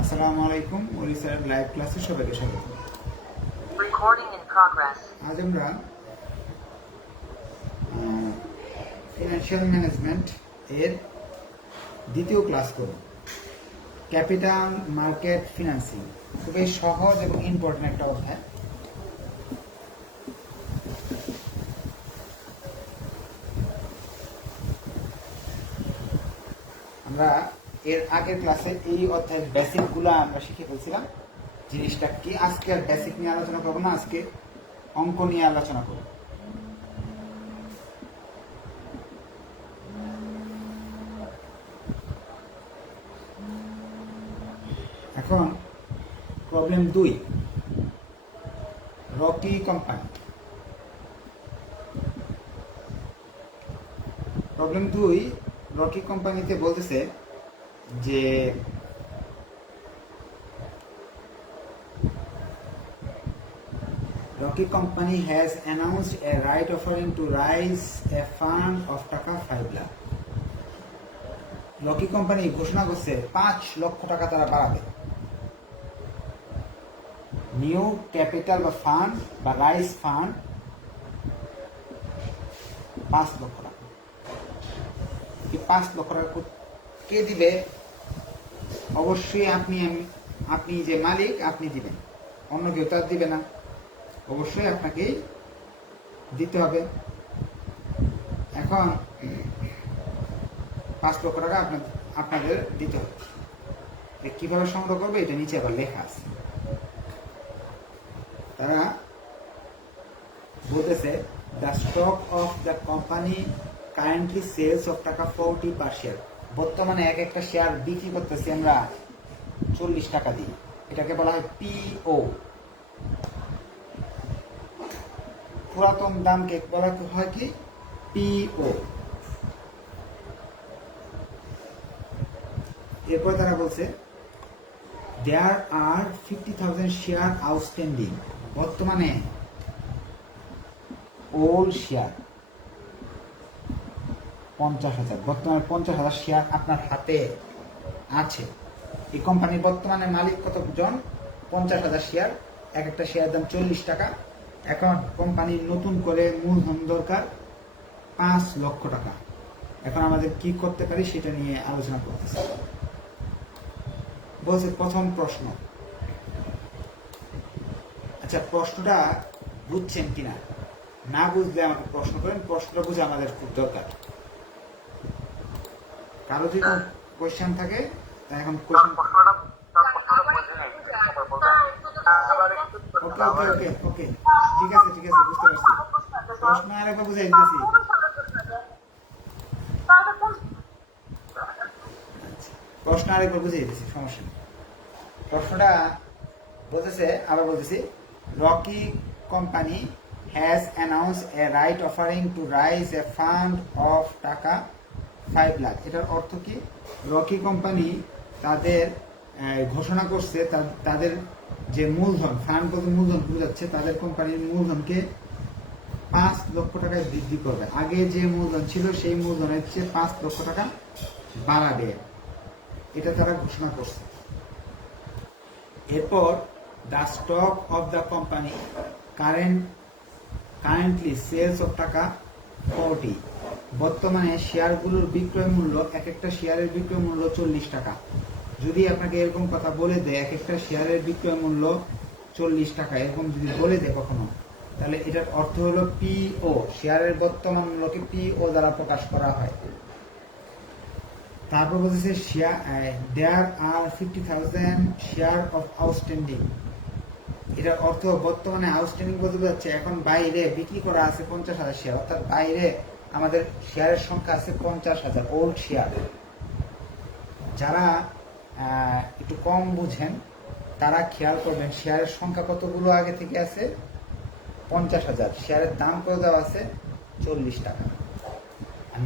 আসসালামু আলাইকুম ওড়িশার লাইভ ক্লাসে সবাইকে স্বাগত। আজ আমরা ফিনান্সিয়াল ম্যানেজমেন্ট এর দ্বিতীয় ক্লাস করব। ক্যাপিটাল মার্কেট ফিন্যান্সিং খুবই সহজ এবং ইম্পর্টেন্ট একটা অধ্যায়। আমরা এর আগের ক্লাসে এই অধ্যায়ের বেসিকগুলো আমরা শিখে ফেলছিলাম। জিনিসটা কি আজকে আর বেসিক নিয়ে আলোচনা করবো না, আজকে অঙ্ক নিয়ে আলোচনা করব। এখন problem 2, Rocky company. Problem 2, Rocky কোম্পানিতে বলতেছে যে Rocky Company has announced a right offering to raise a fund of টাকা 5 লাখ। রকি কোম্পানি ঘোষণা করছে 5 লক্ষ টাকা তারা বাড়াবে। নিউ ক্যাপিটাল বা ফান্ড বা রাইজ ফান্ড 5 লক্ষ টাকা। এই 5 লক্ষ টাকা কে দিবে? অবশ্যই আপনি যে মালিক আপনি দিবেন, অন্য কেউ তার দিবে না, অবশ্যই আপনাকেই দিতে হবে। এখন 5 লক্ষ টাকা আপনাদের দিতে হবে। কিভাবে সংগ্রহ করবে এটা নিচে আবার লেখা আছে। তারা বলতেছে the stock of the company currently sells of টাকা 40 পার শেয়ার। বর্তমানে এক একটা শেয়ার বিক্রি করতেছি আমরা 40 টাকা দিয়ে। এটাকে বলা হয় পিও। পুরাতন দামকে বলা হয় কি? পিও। এরপর তারা বলছে দেয়ার আর 50,000 শেয়ার আউটস্ট্যান্ডিং। বর্তমানে ওল্ড শেয়ার 50,000, বর্তমানে 50,000 শেয়ার আপনার হাতে আছে। এই কোম্পানির বর্তমানে মালিক কতজন? 50,000 শেয়ার, এক একটা শেয়ার দাম 40 টাকা। এখন কোম্পানির নতুন করে মূলধন দরকার 5 লক্ষ টাকা। এখন আমাদের কি করতে পারি সেটা নিয়ে আলোচনা করতেছি। বলছে প্রথম প্রশ্ন, আচ্ছা প্রশ্নটা বুঝছেন কিনা? না বুঝলে আমাকে প্রশ্ন করেন, প্রশ্নটা বুঝে আমাদের খুব দরকার। কারো যদি কোয়েশ্চেন থাকে তা এখন ওকে ঠিক আছে বুঝতে পারছি। প্রশ্ন আরেকবার বুঝাই দিতেছি। প্রশ্ন আরেকবার বুঝিয়ে দিতেছি, সমস্যা নেই। প্রশ্নটা বলতেছে, আবার বলতেছি, Rocky company has announce A right offering to rise A fund of টাকা 5 লাখ। এটার অর্থ কি? রকি কোম্পানি তাদের ঘোষণা করছে তাদের যে মূলধন, ফান্ড বলতে মূলধন বোঝাচ্ছে, তাদের কোম্পানির মূলধনকে 5 লক্ষ টাকায় বৃদ্ধি করবে। আগে যে মূলধন ছিল সেই মূলধনের চেয়ে 5 লক্ষ টাকা বাড়াবে, এটা তারা ঘোষণা করছে। এরপর the stock of the company currently sells of টাকা 40। বর্তমানে শেয়ারগুলোর বিক্রয় মূল্য, এক একটা শেয়ারের বিক্রয় মূল্য 40 টাকা। যদি আপনাকে এরকম কথা বলে দেয় এক একটা শেয়ারের বিক্রয় মূল্য 40 টাকা, এরকম যদি বলে দেয় কখনো, তাহলে এটার অর্থ হলো পিও। শেয়ারের বর্তমান মূল্যকে পিও দ্বারা প্রকাশ করা হয়। তারপর বলতেছে দেয়ার আর 50,000 শেয়ার অফ আউটস্ট্যান্ডিং। এটার অর্থ বর্তমানে আউটস্ট্যান্ডিং বলতে বোঝাচ্ছে এখন বাইরে বিক্রি করা আছে 50,000 শেয়ার, অর্থাৎ বাইরে আমাদের শেয়ারের সংখ্যা আছে 50,000 ওল্ড শেয়ার। যারা একটু কম বুঝেন তারা খেয়াল করবেন শেয়ারের সংখ্যা কতগুলো আগে থেকে আছে? 50,000। শেয়ারের দাম করে দেওয়া আছে 40 টাকা।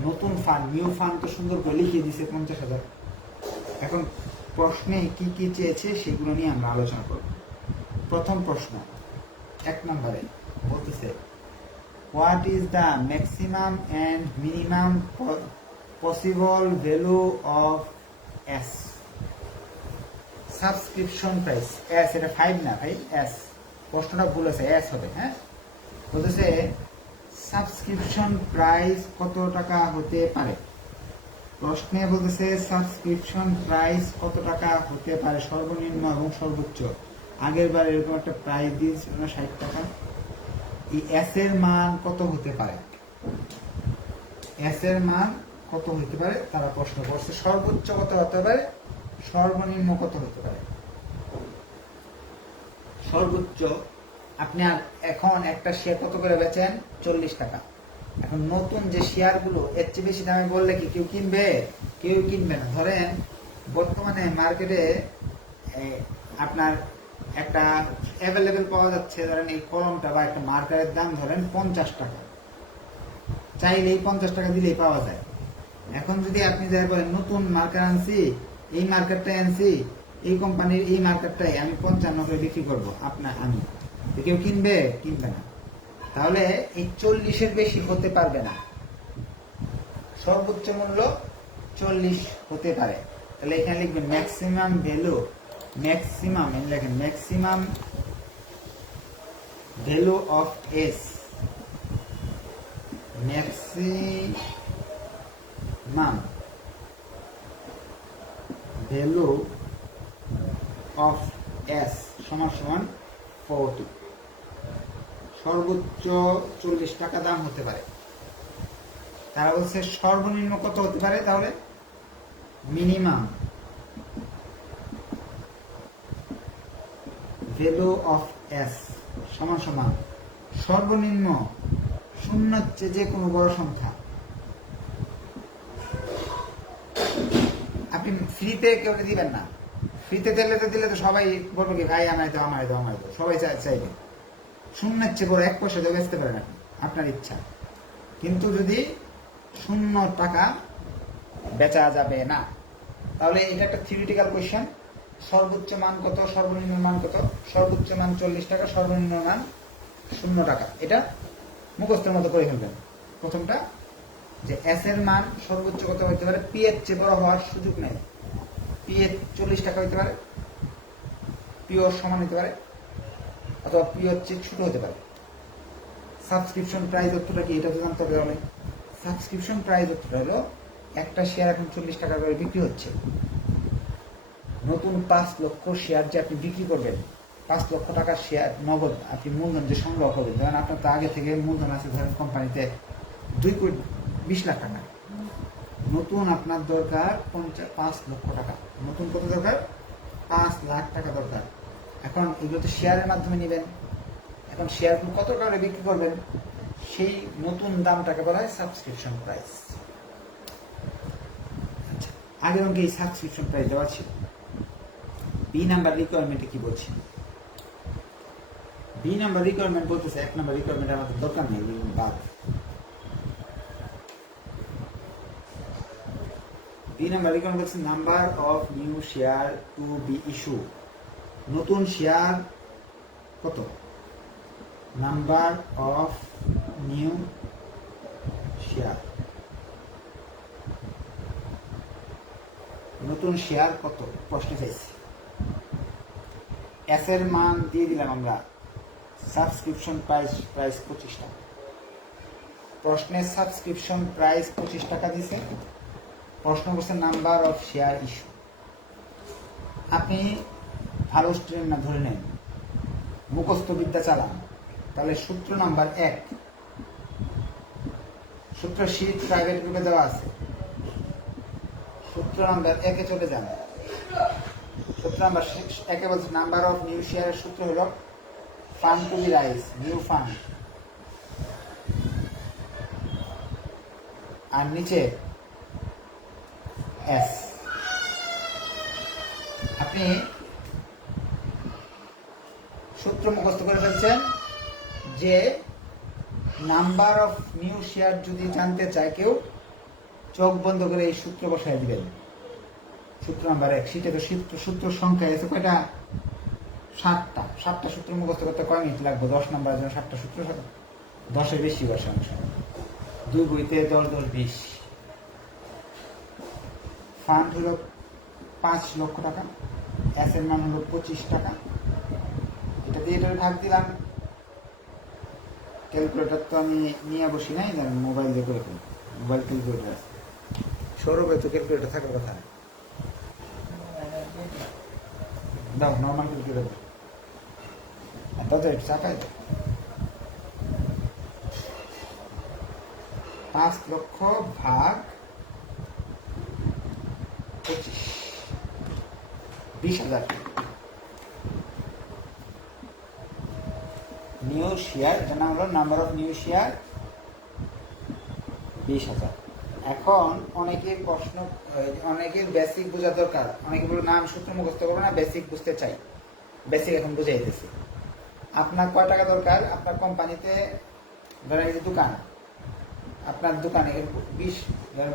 নতুন ফান্ড, নিউ ফান্ড তো সুন্দর করে লিখিয়ে দিছে 50,000। এখন প্রশ্নে কি কি চেয়েছে সেগুলো নিয়ে আমরা আলোচনা করব। প্রথম প্রশ্ন 1 নম্বরে বলতেছে what is the maximum and minimum possible value of S subscription price S, এটা 5 না ভাই, এস, প্রশ্নটা ভুল আছে, এস হবে। হ্যাঁ, বলতেছে সাবস্ক্রিপশন প্রাইস কত টাকা হতে পারে। প্রশ্নে বলতেছে সাবস্ক্রিপশন প্রাইস কত টাকা হতে পারে, সর্বনিম্ন এবং সর্বোচ্চ। আগের বার এরকম একটা প্রাইস দিয়েছিল না, 60 টাকা। এই এস এর মান কত হতে পারে, এস এর মান কত হতে পারে তারা প্রশ্ন করছে। সর্বোচ্চ কত হতে পারে, সর্বনিম্ন কত হতে পারে। সর্বোচ্চ আপনি আর এখন একটা শেয়ার কত করে বেচেন, 40 টাকা। এখন নতুন যে শেয়ার গুলো এর চেয়ে বেশি দামে বললে কি কেউ কিনবে, কেউ কিনবে না। ধরেন বর্তমানে মার্কেটে আপনার একটা অ্যাভেলেবেল পাওয়া যাচ্ছে, ধরেন এই কলমটা বা একটা মার্কারের দাম ধরেন 50 টাকা, চাইলেই 50 টাকা দিলেই পাওয়া যায়। এখন যদি আপনি যাই বলেন নতুন মার্কার আনছি, এই মার্কারটাই আনছি, এই কোম্পানির এই মার্কারটাই আমি 55 করে বিক্রি করবো, আমি কেউ কিনবে, কিনবে না। তাহলে এই 40-এর বেশি হতে পারবে না, সর্বোচ্চ মূল্য 40 হতে পারে। তাহলে এখানে লিখবেন ম্যাক্সিমাম ভ্যালু, ম্যাক্সিমাম লেখেন maximum value of S, maximum value of S সমান সমান 40, সর্বোচ্চ 40 টাকা দাম হতে পারে। তারা বলছে সর্বনিম্ন কত হতে পারে, তাহলে মিনিমাম ভ্যালু অফ এস সমান সমান সর্বনিম্ন শূন্যের চেয়ে যে কোনো বড় সংখ্যা। আপনি ফ্রিতে কেউ দিবেন না, ফ্রিতে দিলে তো সবাই বলবো কি ভাই আমায় দাও আমায় দাও আমায় দাও, সবাই চাইবে। শূন্যের চেয়ে বড় 1 পয়সা দিয়ে বেচতে পারেন আপনি, আপনার ইচ্ছা। কিন্তু যদি 0 টাকা বেচা যাবে না, তাহলে এটা একটা থিওরিটিক্যাল কোয়েশ্চেন। সর্বোচ্চ মান কত, সর্বনিম্ন মান কত। সর্বোচ্চ মান 40 টাকা, সর্বনিম্ন মান 0 টাকা। এটা মুখস্থের মতো করে ফেলবেন। প্রথমটা যে এস এর মান সর্বোচ্চ কত হতে পারে, পি এর চেয়ে বড় হওয়ার সুযোগ নেই। পি এর 40 টাকা হতে পারে, পি ওর সমান হতে পারে, অথবা পি এর চেয়ে ছোট হতে পারে। সাবস্ক্রিপশন প্রাইস অর্থটা কি, এটা তো জানতে হবে। অনেক সাবস্ক্রিপশন প্রাইস অর্থটা হলো একটা শেয়ার এখন 40 টাকা করে বিক্রি হচ্ছে। নতুন 5 লক্ষ শেয়ার যে আপনি বিক্রি করবেন, 5 লক্ষ টাকার শেয়ার নগদ আপনি মূলধন যে সংগ্রহ করবেন, ধরেন আপনার তো আগে থেকে মূলধন আছে, ধরেন কোম্পানিতে 2,20 লাখ টাকা। নতুন আপনার দরকার 5 লক্ষ টাকা। নতুন কত দরকার, 5 লাখ টাকা দরকার। এখন এগুলো তো শেয়ারের মাধ্যমে নেবেন। এখন শেয়ার কত টাকা বিক্রি করবেন, সেই নতুন দামটাকে বলা হয় সাবস্ক্রিপশন প্রাইস। আচ্ছা, আগে অঙ্কে এই সাবস্ক্রিপশন প্রাইস দেওয়া ছিল। বি নাম্বার রিকোয়ারমেন্টে কি বলছি, বি নাম্বার রিকোয়ারমেন্ট বলতেছে 1 নাম্বার রিকোয়ারমেন্ট আমাদের দরকার নেই, বাদ। বি নাম্বার রিকোয়ারমেন্ট বলছে number of new share two be issue. নতুন শেয়ার কত, নাম্বার অফ নিউ শেয়ার, নতুন শেয়ার কত প্রশ্ন চাইছি। এস এর মান দিয়ে দিলাম আমরা, সাবস্ক্রিপশন প্রাইস 25 টাকা। প্রশ্নের সাবস্ক্রিপশন প্রাইস 25 টাকা দিছে। প্রশ্ন করছে নাম্বার অফ শেয়ার ইস্যু। আপনি ভালো স্টুডেন্ট না, ধরে নেন মুখস্থ বিদ্যা চালান, তাহলে সূত্র নাম্বার 1, সূত্র শীট প্রাইভেট গ্রুপে দেওয়া আছে। সূত্র নাম্বার 1-এ চলে যান। সূত্র নাম্বার 1-এ বলছে নাম্বার অফ নিউ শেয়ারের সূত্র হলো fund to be raise, new fund, আর নিচে এস। আপনি সূত্র মুখস্থ করে ফেলছেন যে নাম্বার অফ নিউ শেয়ার যদি জানতে চায় কেউ, চোখ বন্ধ করে এই সূত্র বসায় দিবেন। সূত্র নাম্বার 1, শীটে তো সূত্র সংখ্যা আছে কয়টা, 7টা সূত্র মুখস্থ করতে কয় মিনিট লাগবে, 10 নাম্বারের জন্য 7টা সূত্র, 10-এর বেশি বসানো, 2 বইতে 10 10 20। ফান্ড হলো 5 লক্ষ টাকা, এস এর মান হলো 25 টাকা। এটা দিয়ে এটা ভাগ দিলাম। ক্যালকুলেটর তো আমি নিয়ে বসি নাই, মোবাইল দিয়ে করে ফেলি। মোবাইল ক্যালকুলেটর আছে, সৌরভে তো ক্যালকুলেটর থাকার কথা না। দাও নর্মাল ক্যালকুলেটর দাও, তো একটু চাপাই দাও। 5 লক্ষ ভাগ 25, 20,000। নিউ শেয়ার, এটার নাম হলো নাম্বার অফ নিউ শেয়ার 20,000। এখন অনেকের প্রশ্ন, অনেকের বেসিক বোঝা দরকার। অনেকে বলে নাম সূত্র মুখস্থ করবো না, বেসিক বুঝতে চাই। বেসিক এখন বুঝাই দিতেছি। আপনার কয় টাকা দরকার? আপনার কোম্পানিতে ধরেন এই যে দোকান, আপনার দোকানে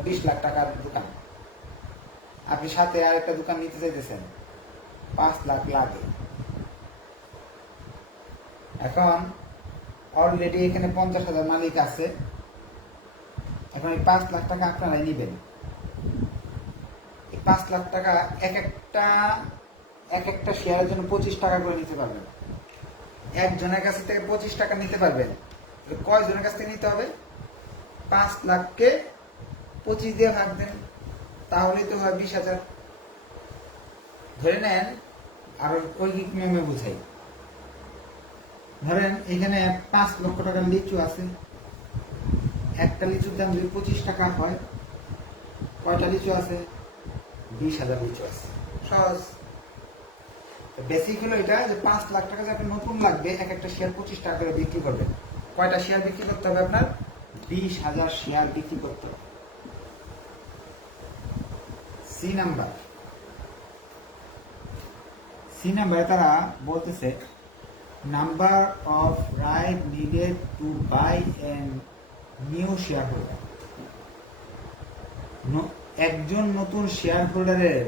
20 লাখ টাকার দোকান, আপনি সাথে আর একটা দোকান নিতে চাইতেছেন, 5 লাখ লাগে। এখন অলরেডি এখানে 50,000 মালিক আছে। এখন এই 5 লাখ টাকা আপনারাই নিবেন। এই 5 লাখ টাকা এক একটা শেয়ারের জন্য 25 টাকা করে নিতে পারবেন। একজনের কাছ থেকে 25 টাকা নিতে পারবেন। কয়জনের কাছ থেকে নিতে হবে? 5 লাখকে 25 দিয়ে ভাগ দেন, তাহলেই তো হয় 20,000। ধরে নেন, আর ঐকিক নিয়মে বুঝাই। ধরেন এখানে 5 লক্ষ টাকার লিচু আছে। একটা লিচুর দাম যদি 25 টাকা হয়, কয়টা লিচু আছে? 20,000 লিচু আছে। সহজ। বেসিক হলো এটা যে 5 লাখ টাকা যে আপনার নতুন লাগবে, এক একটা শেয়ার 25 টাকা করে বিক্রি করবেন। কয়টা শেয়ার বিক্রি করতে হবে আপনার? 20,000 শেয়ার বিক্রি করতে হবে। সি নাম্বারে তারা বলতেছে number of right needed to buy an new share holder. একজন নতুন শেয়ার হোল্ডারের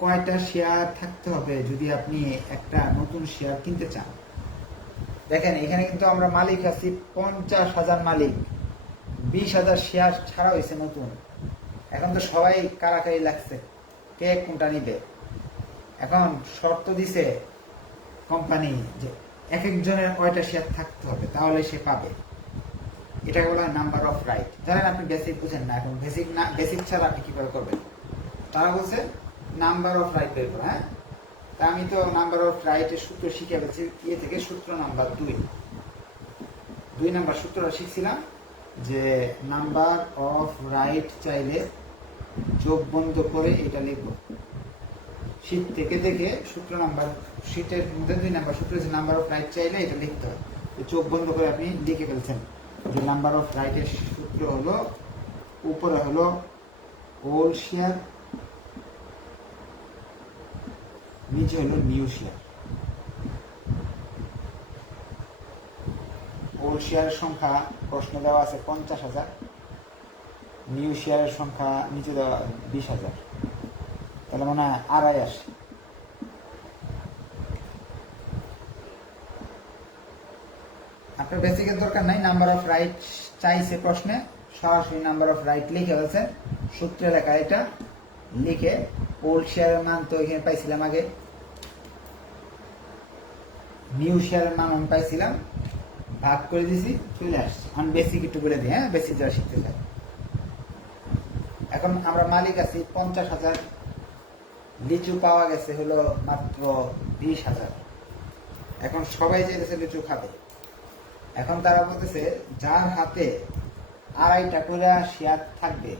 কয়টা শেয়ার থাকতে হবে যদি আপনি একটা নতুন শেয়ার কিনতে চান? দেখেন এখানে কিন্তু আমরা মালিক আছি 50,000 মালিক, 20,000 শেয়ার ছাড়া হয়েছে নতুন। এখন তো সবাই কারাকারি লাগছে কে কোনটা নিবে। এখন শর্ত দিছে কোম্পানি যে এক একজনের কয়টা শেয়ার থাকতে হবে, তাহলে সে পাবে। এটা হলো নাম্বার অফ রাইট। ধরেন আপনি বেসিক বুঝেন না, এখন বেসিক ছাড়া আপনি কিভাবে করবেন? তারা বলছে নাম্বার অফ রাইট বের করো। হ্যাঁ, তা আমি তো নাম্বার অফ রাইটের সূত্র শিখে ফেলছি ইয়ে থেকে। সূত্র নাম্বার 2 নাম্বার সূত্রটা শিখছিলাম যে নাম্বার অফ রাইট চাইলে চোখ বন্ধ করে এটা লিখবো। শীট থেকে দেখে সূত্র নাম্বার, শীটের মধ্যে 2 নাম্বার সূত্র যে নাম্বার অফ রাইট চাইলে এটা লিখতে হয়। চোখ বন্ধ করে আপনি লিখে ফেলছেন যে নাম্বার অফ রাইটের সূত্র হলো, উপরে হলো ওল্ড শেয়ার, নিচে হলো নিউ শেয়ার। ওল্ড শেয়ারের সংখ্যা প্রশ্ন দেওয়া আছে 50,000, নিউ শেয়ারের সংখ্যা নিচে দেওয়া 20,000, তাহলে মনে হয় আড়াই আসে। আপনার বেসিকের দরকার নাই, নাম্বার অফ রাইট চাইছে প্রশ্নে, সরাসরি নাম্বার অফ রাইট লিখে ফেলছে। সূত্রে লেখা এটা লিখে, ওল্ড শেয়ারের মান তো এখানে পাইছিলাম আগে, নিউ শেয়ারের মান আমি পাইছিলাম, ভাগ করে দিছি, চলে আসছে। আমি বেসিক একটু বলে দিই। হ্যাঁ, বেসিক যারা শিখতে চাই। এখন আমরা মালিক আছি 50,000, লিচু পাওয়া গেছে হলো মাত্র 20,000। এখন সবাই চাইতেছে লিচু খাবে। এখন তারা বলতেছে যার হাতে 2.5টা করে শেয়ার থাকবে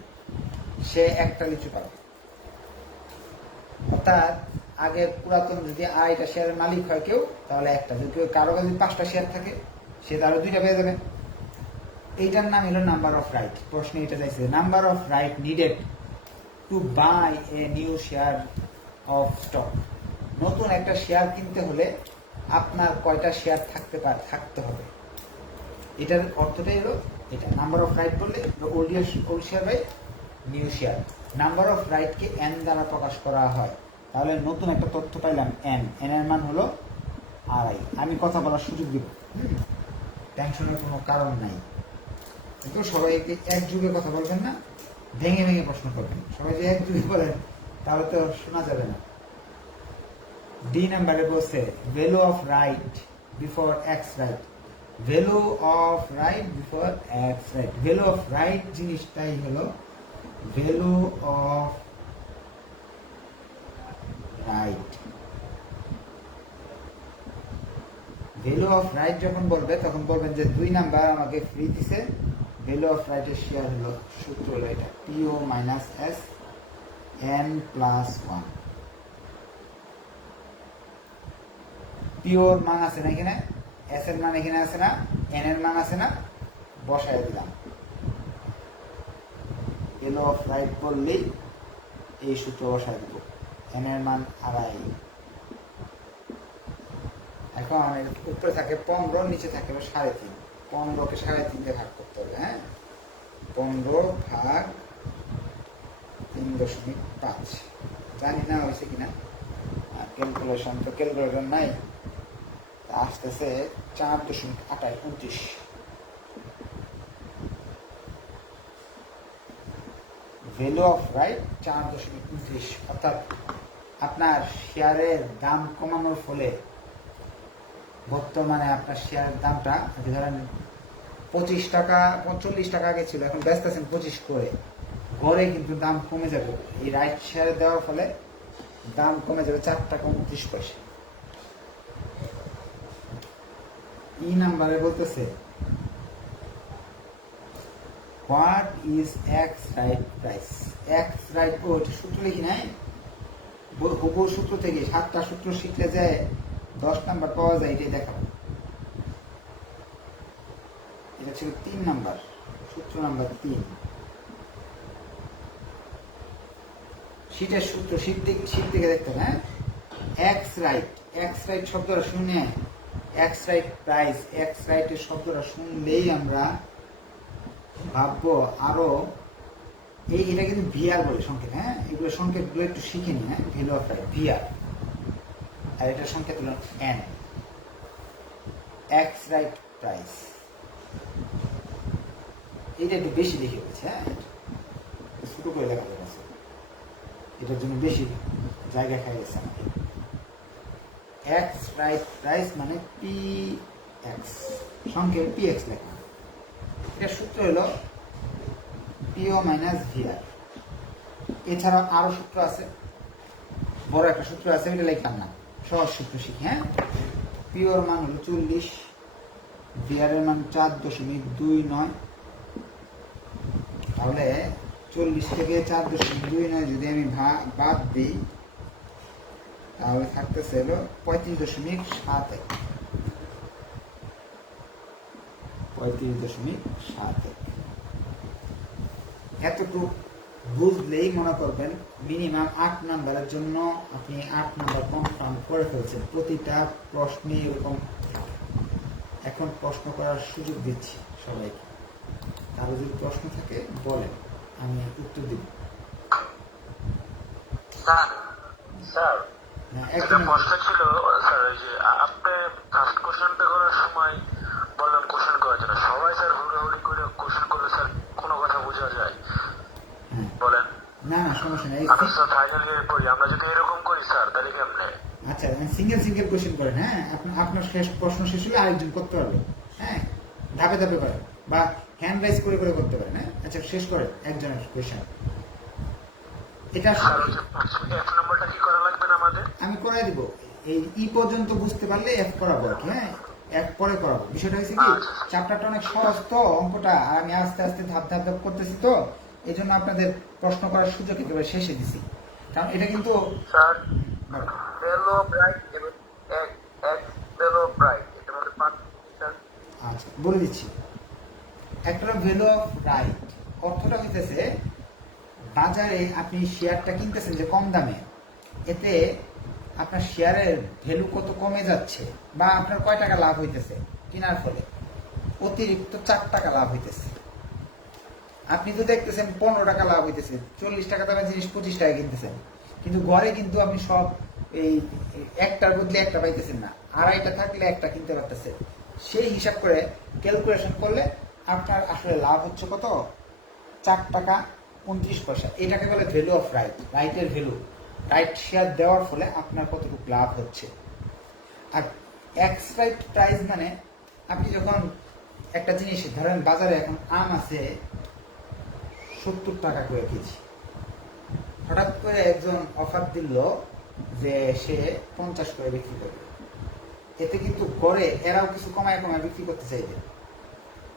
সে একটা লিচু পাবে। অর্থাৎ আগে পুরাতন যদি 2.5টা শেয়ারের মালিক হয় কেউ, তাহলে একটা। যদি কেউ কারো কাছে 5টা শেয়ার থাকে, সে তাহলে 2টা পেয়ে যাবে। এইটার নাম হলো নাম্বার অফ রাইট। প্রশ্নে এটা চাইছে number of right needed to buy a new share of stock. নতুন একটা শেয়ার কিনতে হলে আপনার কয়টা শেয়ার থাকতে হবে। এটার অর্থটাই হলো এটা। নাম্বার অফ রাইট বললে old share by new share. Number of রাইটকে এন দ্বারা প্রকাশ করা হয়। তাহলে নতুন একটা তথ্য পাইলাম এন, এর মান হলো 2.5। আমি কথা বলার সুযোগ দিব, টেনশনের কোনো কারণ নাই। কিন্তু সবাইকে এক যুগে কথা বলবেন না, ভেঙে ভেঙে প্রশ্ন করবেন। সবাই যে এক যুগে বলেন তাহলে তো শোনা যাবে না। ডি নাম্বারে বলছে value of right before x right, value of right before x right. Value of right জিনিসটাই হলো value of right. Value of right যখন বলবে তখন বলবেন যে 2 নাম্বার আমাকে ফ্রি দিছে, ভ্যালু অফ রাইটের শেয়ার হলো, সূত্র হলো এটা পিও মাইনাস এস এন প্লাস 1। পিওর মান আছে না এখানে, এস এর মান এখানে আছে না, এন এর মান আছে না, বসায় দিলাম। ভ্যালু অফ রাইট বললেই এই সূত্র বসায় দিব, এন এর মান 2.5। এখন উপরে থাকে 15, নিচে থাকে 3.5। 15কে 3.5 দিয়ে ভাগ করতে হবে। হ্যাঁ, 15 ভাগ 3.5। জানি না হয়েছে কিনা, ক্যালকুলেশন তো ক্যালকুলেটর নাই, আসতেছে 4.2829। Value of right 4.29। অর্থাৎ আপনার শেয়ারের দাম কমানোর ফলে বর্তমানে আপনার শেয়ারের দামটা ধরেন 25 টাকা 45 টাকা আগে ছিল, এখন ব্যস্ত আছেন 25 করে, গড়ে কিন্তু দাম কমে যাবে। এই রাইট শেয়ারে দেওয়ার ফলে দাম কমে যাবে 4.29 টাকা। ই নাম্বারে বলতেছে what is x right price. X right, ও এটা সূত্র লিখি নাই, হুবহু সূত্র থেকে 7টা সূত্র শিখলে যে 10 নাম্বার পাওয়া যায়, এটাই দেখাবো। এটা ছিল 3 নাম্বার, সূত্র নাম্বার 3। শীটের সূত্র, শীত থেকে দেখতে হবে। হ্যাঁ, এক্স রাইট, এক্স রাইট শব্দটা শুনে, এক্স রাইট প্রাইস, এক্স রাইটের শব্দটা শুনলেই আমরা ভাববো আরো এটা কিন্তু ভিআর বলে সংকেত। হ্যাঁ, এগুলো সংকেতগুলো একটু শিখে নি। হ্যাঁ, ভ্যালু অফ রাইট ভিআর, আর এটা সংকেত হলো এন, এক্স রাইট প্রাইস। এটা একটু বেশি লিখে গেছে। হ্যাঁ, ছোট করে লেখা যাচ্ছে, এটার জন্য বেশি জায়গা খাই গেছে আমাকে। এক্স রাইট প্রাইস মানে পি এক্স, সংকেত পি এক্স লেখা। এটার সূত্র হলো পিও মাইনাস ভিআর। এছাড়াও আরো সূত্র আছে, বড় একটা সূত্র আছে, এটা লিখলাম না, সহজ সূত্র শিখি। হ্যাঁ, পিওর মান হলো 40, ভিআর এর মান 4.29। তাহলে 40 থেকে 4.29 যদি আমি বাদ দিই, তাহলে থাকতেছে হলো 35.71। 35.71। এতটুকু বুঝলেই মনে করবেন মিনিমাম 8 নাম্বারের জন্য আপনি 8 নাম্বার কনফার্ম করে ফেলছেন। প্রতিটা প্রশ্নে এরকম। এখন প্রশ্ন করার সুযোগ দিচ্ছি সবাইকে, কারো যদি প্রশ্ন থাকে বলেন, আমি উত্তর দিব। স্যার, একটা প্রশ্ন ছিল স্যার, ওই যে আপনি ফার্স্ট কোশ্চেনটা করার সময় বললেন কোশ্চেন করার জন্য, সবাই স্যার হুড়াহুড়ি করে কোশ্চেন করলে স্যার কোনো কথা বোঝা যায়? বলেন। না না, সমস্যা নেই। আমরা স্যার ফাইনাল ইয়ারে পড়ি, আমরা যদি এরকম করি স্যার তাহলে কেমনে? আচ্ছা, সিঙ্গেল কোশ্চেন করেন। হ্যাঁ, আপনার শেষ প্রশ্ন শেষ হলে আরেকজন করতে পারবে। হ্যাঁ, ধাপে ধাপে করেন বা হ্যান্ড রাইজ করে করে করতে পারেন। হ্যাঁ, আচ্ছা, শেষ করেন একজনের কোশ্চেন। এটা এফ নাম্বারটা কি করা লাগবে না আমাদের? আমি করাই দিব। এই ই পর্যন্ত বুঝতে পারলে এফ করাবো আর কি। হ্যাঁ, এফ পরে করাবো। বিষয়টা হয়েছে কি, চ্যাপ্টারটা অনেক সহজ তো, অঙ্কটা, আর আমি আস্তে আস্তে ধাপ ধাপ ধাপ করতেছি, তো এই জন্য আপনাদের প্রশ্ন করার সুযোগ একেবারে শেষে দিছি। কারণ এটা কিন্তু স্যার ভ্যালু অফ রাইট এবং এক্স ভ্যালু অফ রাইট, এটার মধ্যে পার্থক্য। আচ্ছা, বলে দিচ্ছি। একটা ভ্যালু অফ রাইট অর্থটা হইতেছে বাজারে আপনি শেয়ারটা কিনতেছেন যে কম দামে, এতে আপনার শেয়ারের ভ্যালু কত কমে যাচ্ছে, বা আপনার কয় টাকা লাভ হইতেছে কেনার ফলে, অতিরিক্ত 4 টাকা লাভ হইতেছে। আপনি তো দেখতেছেন 15 টাকা লাভ হইতেছে, 40 টাকা দামের জিনিস 25 টাকা কিনতেছেন, কিন্তু ঘরে কিন্তু আপনি সব এই একটার বদলে একটা পাইতেছেন না, আড়াইটা থাকলে একটা কিনতে পারতেছে। সেই হিসাব করে ক্যালকুলেশন করলে আপনার আসলে লাভ হচ্ছে কত, 4 টাকা 29 পয়সা। এটাকে বলে ভ্যালু অফ রাইট, রাইটের ভ্যালু। রাইট শেয়ার দেওয়ার ফলে আপনার কতটুকু লাভ হচ্ছে। আর এক্স রাইট প্রাইস মানে আপনি যখন একটা জিনিস ধরেন বাজারে এখন আম আছে 70 টাকা করে কেজি, হঠাৎ করে একজন অফার দিল যে সে 50 করে বিক্রি করবে, এতে কিন্তু গড়ে এরাও কিছু কমায় কমায় বিক্রি করতে চাইবে,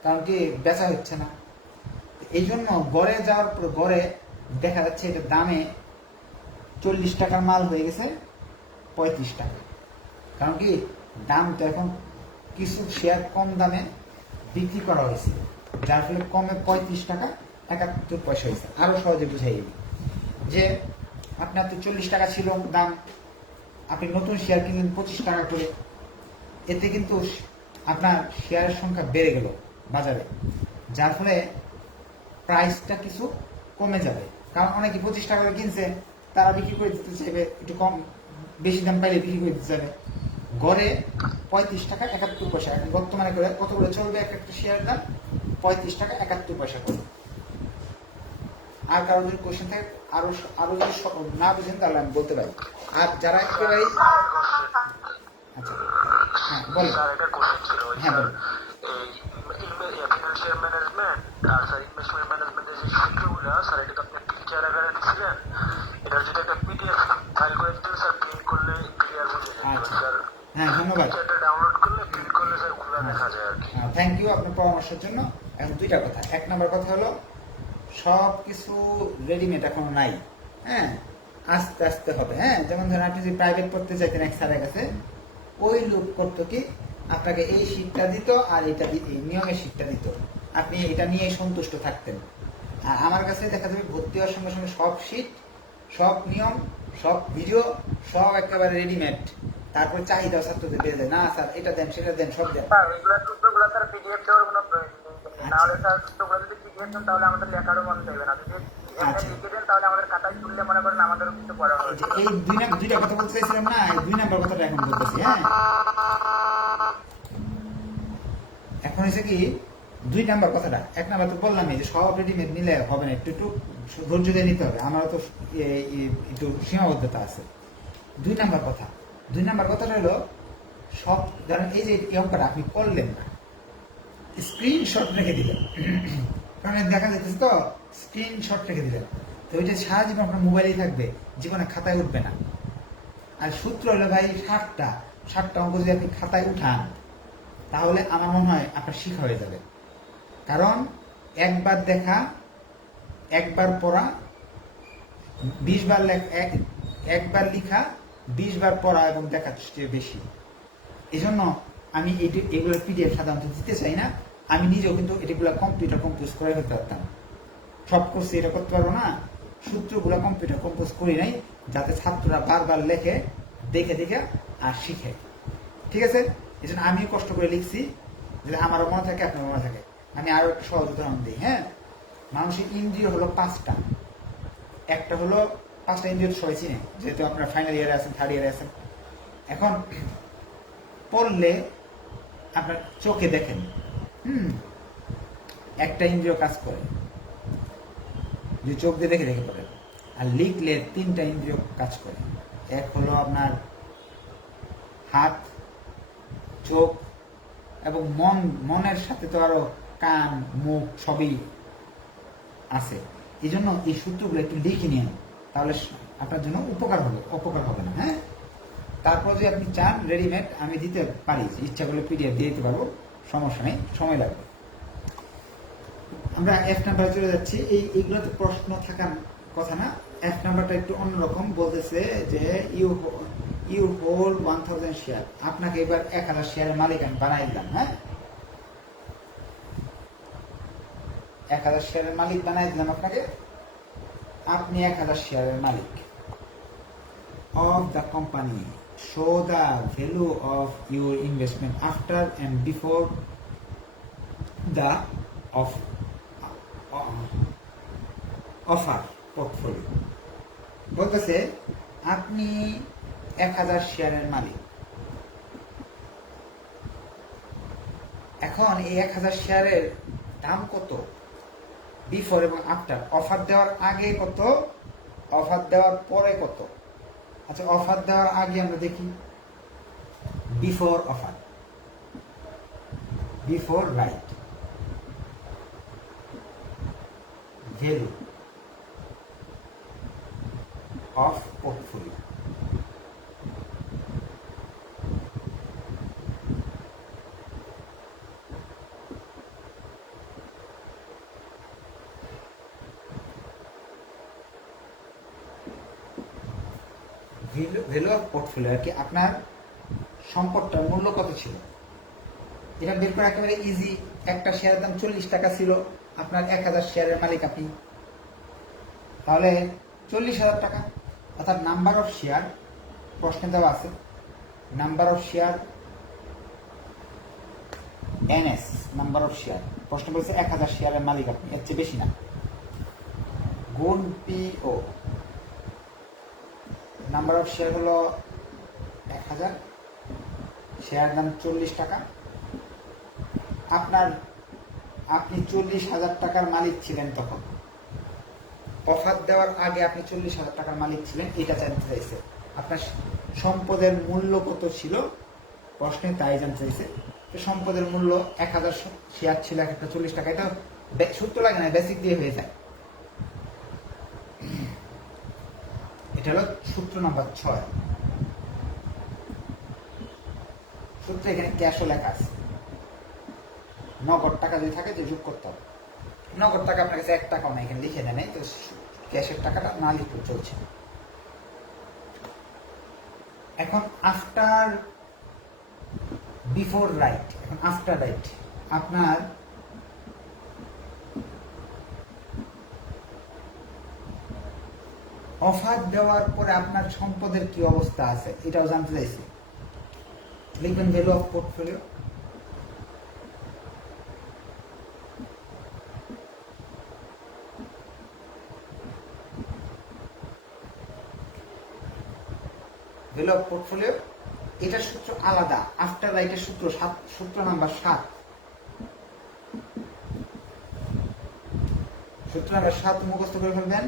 কারণ কি বেচা হচ্ছে না। এই জন্য গড়ে যাওয়ার পর গড়ে দেখা যাচ্ছে এটা দামে 40 টাকার মাল হয়ে গেছে 35 টাকা, কারণ কি দাম তো এখন কিছু শেয়ার কম দামে বিক্রি করা হয়েছে, যার ফলে কমে 35 টাকা 71 পয়সা হয়েছে। আরো সহজে বুঝাই দিই যে আপনার তো 40 টাকা ছিল দাম, আপনি নতুন শেয়ার কিনলেন 25 টাকা করে, এতে কিন্তু আপনার শেয়ারের সংখ্যা বেড়ে গেল বাজারে, যার ফলে প্রাইসটা কিছু কমে যাবে, কারণ অনেকে 25 টাকা করে কিনছে, তারা বিক্রি করে দিতে চাইবে একটু কম, বেশি দাম পাইলে বিক্রি করে দিতে চাইবে। গড়ে 35 টাকা 71 পয়সা, এখন বর্তমানে করে কত করে চলবে এক একটা শেয়ার দাম? 35 টাকা 71 পয়সা করে। আর কারো যদি কোশ্চেন থাকে আরো আরো যদি না বুঝেন তাহলে আমি বলতে পারি। আর যারা একেবারে আচ্ছা হ্যাঁ বলেন। স্যার এটা কোশ্চেন ছিল হ্যাঁ বলেন। এই ফিনান্সিয়াল ম্যানেজমেন্ট আর স্যার ইনভেস্টমেন্ট ম্যানেজমেন্টের যে সূত্রগুলো স্যার এটা তো আপনি পিকচার আকারে দিচ্ছিলেন, এটার যদি একটা পিডিএফ ফাইল করে দিতেন স্যার, প্রিন্ট করলে ক্লিয়ার বুঝে যেত আচ্ছা স্যার। হ্যাঁ ধন্যবাদ। পিকচারটা ডাউনলোড করলে প্রিন্ট করলে স্যার খোলা দেখা যায় আর কি। থ্যাংক ইউ আপনার পরামর্শের জন্য। এখন দুইটা কথা, এক নম্বর কথা হলো সব কিছু রেডিমেড এখনো নাই, হ্যাঁ আস্তে আস্তে হবে। হ্যাঁ যেমন ধরেন আপনি যদি প্রাইভেট পড়তে চাইতেন এক স্যারের কাছে, ওই লোক করতো কি আপনাকে এই শীটটা দিত আর এটা এই নিয়মের শীটটা দিত, আপনি এটা নিয়ে সন্তুষ্ট থাকতেন। আর আমার কাছে দেখা যাবে ভর্তি হওয়ার সঙ্গে সঙ্গে সব শীট, সব নিয়ম, সব ভিডিও, সব একেবারে রেডিমেড, তারপরে চাহিদা ছাত্রদের বেড়ে যায়, না স্যার এটা দেন সেটা দেন সব দেন। স্যার এগুলো সূত্রগুলো স্যার পিডিএফ দেওয়ার কোনো প্রয়োজন নেই, নাহলে স্যার সূত্রগুলো যদি পিডিএফ দেন তাহলে আমাদের লেখারও মন চাইবে না, যদি এমনি লিখে দেন তাহলে আমাদের খাতায় তুললে মনে করেন আমাদেরও কিছু পড়া হবে। এই দুইটা কথা বলতে চাইছিলাম না, এই 2 নাম্বার কথাটা এখন বলতেছি। হ্যাঁ এখন হয়েছে কি 2 নাম্বার কথাটা, 1 নাম্বার তো বললামই যে সব রেডিমেড নিলে হবে না, একটু একটু ধৈর্য দিয়ে নিতে হবে, আমারও তো একটু সীমাবদ্ধতা আছে। 2 নাম্বার কথা, 2 নাম্বার কথাটা হলো সব ধরেন এই যে অঙ্কটা আপনি করলেন না, স্ক্রিনশট রেখে দিলেন, কারণ দেখা যাইতেছে তো স্ক্রিনশট রেখে দিলেন, তো ওইটা সারা জীবন আপনার মোবাইলেই থাকবে, জীবনে খাতায় উঠবে না। আর সূত্র হলো ভাই 60টা অঙ্ক যদি আপনি খাতায় উঠান তাহলে আমার মনে হয় আপনার শিখা হয়ে যাবে, কারণ একবার দেখা, একবার পড়া, 20 বার একবার লিখা, 20 বার পড়া এবং দেখা চেয়ে বেশি। এই জন্য আমি এগুলোর পিডিএফ সাধারণত দিতে চাই না, আমি নিজেও কিন্তু এগুলো কম্পিউটার কম্পোজ করে ফেলতে পারতাম, সব করছি এটা করতে পারবো না, সূত্রগুলো কম্পিউটার কম্পোজ করি নাই, যাতে ছাত্ররা বারবার লেখে, দেখে দেখে আর শিখে। ঠিক আছে, এই জন্য আমিও কষ্ট করে লিখছি, যদি আমারও মনে থাকে আপনার মনে থাকে। আমি আরো একটু সহজ উদাহরণ দিই। হ্যাঁ মানুষের ইন্দ্রিয় হলো 5টা, একটা হলো 5টা ইন্দ্রিয় সবাই চিনে, যেহেতু আপনারা ফাইনাল ইয়ারে আছেন, থার্ড ইয়ারে আছেন। এখন পড়লে আপনার চোখে দেখেন, একটা ইন্দ্রিয় কাজ করে, যে চোখ দিয়ে দেখে দেখে পড়েন। আর লিখলে 3টা ইন্দ্রিয় কাজ করে, এক হলো আপনার হাত, চোখ এবং মন, মনের সাথে তো আরো কান, মুখ সবই আছে। এই জন্য এই সূত্রগুলো একটু লিখে নিন, তাহলে আপনার জন্য উপকার হবে, অপকার হবে না। হ্যাঁ তারপর যদি আপনি চান রেডিমেড আমি দিতে পারি, ইচ্ছা করলে পিডিএফ দিয়ে দিতে পারবো, সমস্যা নেই, সময় লাগবে। আমরা F নাম্বারে চলে যাচ্ছি। এইগুলোতে প্রশ্ন থাকার কথা না। F নাম্বারটা একটু অন্যরকম, বলতেছে যে ইউ হোল্ড 1000 শেয়ার, আপনাকে এবার 1000 শেয়ারের মালিক আমি বানাই দিলাম। হ্যাঁ 1000 শেয়ারের মালিক বানাই দিলাম আপনাকে, আপনি 1000 শেয়ারের মালিক of the company. Show the value of your investment after and before the offer portfolio. বলতেছে আপনি 1000 শেয়ারের মালিক, এখন এই 1000 শেয়ারের দাম কত বিফোর এবং আফটার, অফার দেওয়ার আগে কত, অফার দেওয়ার পরে কত, আচ্ছা, অফার দেওয়ার আগে আমরা দেখি before offer, before right, value of portfolio. Value of portfolio আর কি, আপনার সম্পদটার মূল্য কত ছিল এটা বের করা একেবারে ইজি। একটা শেয়ারের দাম 40 টাকা ছিল, আপনার 1000 শেয়ারের মালিক আপনি, তাহলে 40,000 টাকা, অর্থাৎ নাম্বার অফ শেয়ার প্রশ্নে দেওয়া আছে, number of share NS, number of share প্রশ্ন বলছে 1000 শেয়ারের মালিক আপনি, এর চেয়ে বেশি না, গুণ পিও, নাম্বার অফ শেয়ার হলো 1000, শেয়ার দাম 40 টাকা, আপনি 40,000 টাকার মালিক ছিলেন তখন, অফার দেওয়ার আগে আপনি 40,000 টাকার মালিক ছিলেন, এটা জানতে চাইছে। আপনার সম্পদের মূল্য কত ছিল প্রশ্নে তাই জানতে চাইছে। তো সম্পদের মূল্য 1000 শেয়ার ছিল, একটা 40 টাকা, এটা সূত্র লাগে না, বেসিক দিয়ে হয়ে যায়। এটা হলো সূত্র নাম্বার 6। সূত্র এখানে ক্যাশও লেখা আছে, নগদ টাকা যদি থাকে যে যোগ করতে হবে, নগদ টাকা আপনার কাছে 1 টাকাও না, এখানে লিখে দেয়, তো ক্যাশের টাকাটা না লিখতে চলছে। এখন আফটার বিফোর রাইট, এখন আফটার রাইট আপনার অফার দেওয়ার পরে আপনার সম্পদের কি অবস্থা আছে এটাও জানতে চাইছি। লিখবেন value of portfolio, value of portfolio, এটার সূত্র আলাদা, আফটার রাইটের সূত্র সূত্র নাম্বার 7, সূত্র নাম্বার 7 মুখস্থ করে ফেলবেন,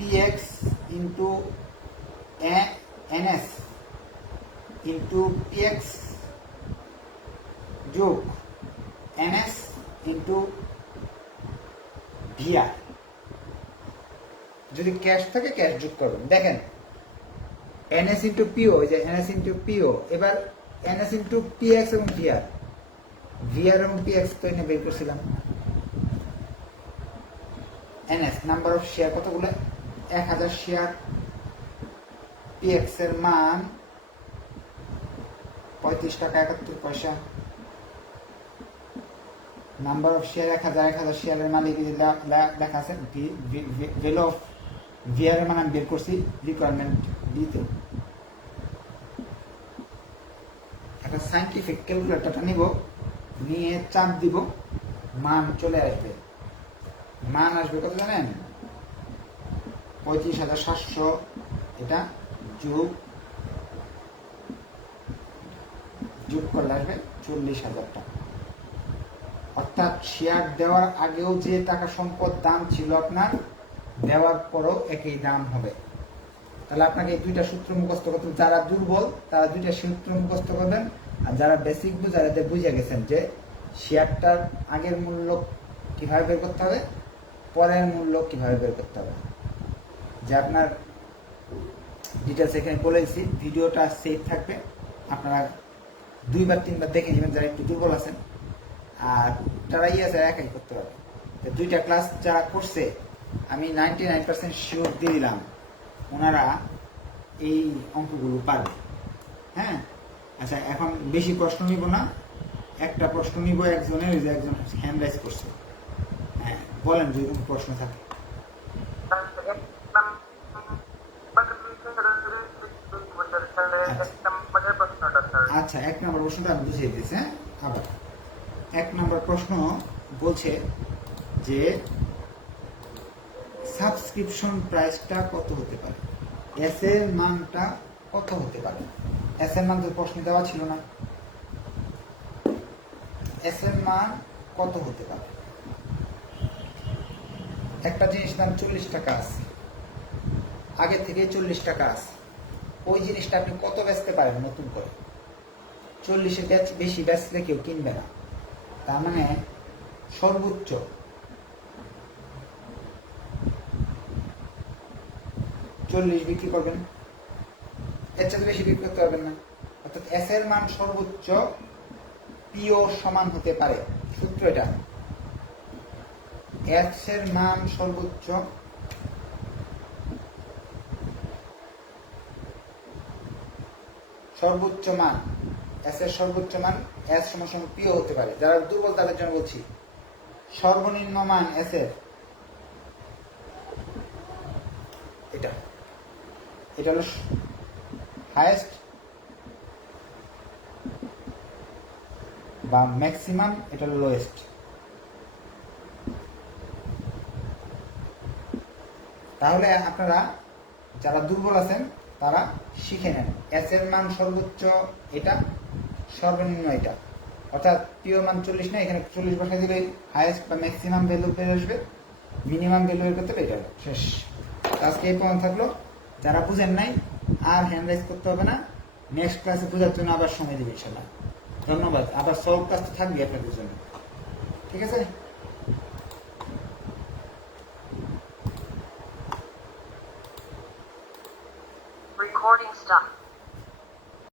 px into ns into px যোগ ns ইন্টু vr, যদি ক্যাশ থাকে ক্যাশ যোগ করবেন। দেখেন ns ইন্টু পিও, এই যে ns ইন্টু পিও, এবার ns ইন্টু px এবং vr, vr এবং px তো এনে বের করছিলাম। ns নাম্বার অফ শেয়ার কতগুলো, 1000 শেয়ার, px এর মান 35 টাকা 71 পয়সা, নাম্বার অফ শেয়ার 1000 শেয়ারের মালিক লেখা আছে, ভ্যালু অফ ভিআর এর মান আমি বের করছি রিকোয়ারমেন্ট দিতে। একটা সাইন্টিফিক ক্যালকুলেটরটা নিব, নিয়ে চাপ দিব, মান চলে আসবে, মান আসবে কত জানেন, 35,700, এটা যোগ করলে আসবে 40,000 টাকা। অর্থাৎ শেয়ার দেওয়ার আগেও যে টাকা সম্পদ দাম ছিল আপনার, দেওয়ার পরও একই দাম হবে। তাহলে আপনাকে এই দুইটা সূত্র মুখস্থ করতে, যারা দুর্বল তারা দুইটা সূত্র মুখস্থ করবেন, আর যারা বেসিক বুঝার বুঝে গেছেন যে শেয়ারটার আগের মূল্য কিভাবে বের করতে হবে, পরের মূল্য কিভাবে বের করতে হবে, যে আপনার ডিটেলস এখানে বলেছি। ভিডিওটা সেভ থাকবে, আপনারা 2-3 বার দেখে নেবেন যারা একটু দুর্বল আছেন, আর যারা আছে একাই করতে পারবে। দুইটা ক্লাস যারা করছে আমি 99% শিওর দিয়ে দিলাম ওনারা এই অঙ্কগুলো পারবে। হ্যাঁ, আচ্ছা, এখন বেশি প্রশ্ন নিব না, একটা প্রশ্ন নিব একজনের, যে একজন হ্যান্ড রাইজ করছে। হ্যাঁ, বলেন যদি কোনো প্রশ্ন থাকে। আচ্ছা, 1 নম্বর প্রশ্নটা আমি বুঝিয়ে দিয়েছি। হ্যাঁ, আবার 1 নম্বর প্রশ্ন বলছে যে সাবস্ক্রিপশন প্রাইসটা কত হতে পারে, এস এর মানটা কত হতে পারে। এস এর মান তো প্রশ্ন দেওয়া ছিল না, এস এর মান কত হতে পারে। একটা জিনিস দাম 40 টাকা আছে, আগে থেকে 40 টাকা আছে, ওই জিনিসটা আপনি কত বেচতে পারেন নতুন করে? 40-এর বেশি বেচলে কেউ কিনবে না। তার মানে সর্বোচ্চ 40 বিক্রি করবেন, এর চেয়ে বেশি বিক্রি করতে পারবেন না। অর্থাৎ এস এর মান সর্বোচ্চ পিও সমান হতে পারে, সূত্র এটা। এস এর মান সর্বোচ্চ মান, এস এর সর্বোচ্চ মান এস সমান পিও হতে পারে। যারা দুর্বল তাদের জন্য বলছি, সর্বনিম্ন মান এস এর এটা, এটা হলো হাইয়েস্ট বা ম্যাক্সিমাম, এটা হলো লোয়েস্ট। তাহলে আপনারা যারা দুর্বল আছেন তারা শিখে নেন, এস এর মান সর্বোচ্চ এটা, সর্বনিম্ন এটা। অর্থাৎ পিও মান 40 না, এখানে 40 বসাই দিলে হাইয়েস্ট বা ম্যাক্সিমাম ভ্যালু বের আসবে, মিনিমাম ভ্যালু বের করতে হবে, এটা শেষ। আজকে এই প্রমাণ থাকলো। যারা বুঝেন নাই আর হ্যান্ড রাইজ করতে হবে না, নেক্সট ক্লাসে বোঝার জন্য আবার সময় দেবে ইনশাআল্লাহ। ধন্যবাদ। আবার সলভ ক্লাস তো থাকবে আপনাদের জন্য, ঠিক আছে? Recording stop.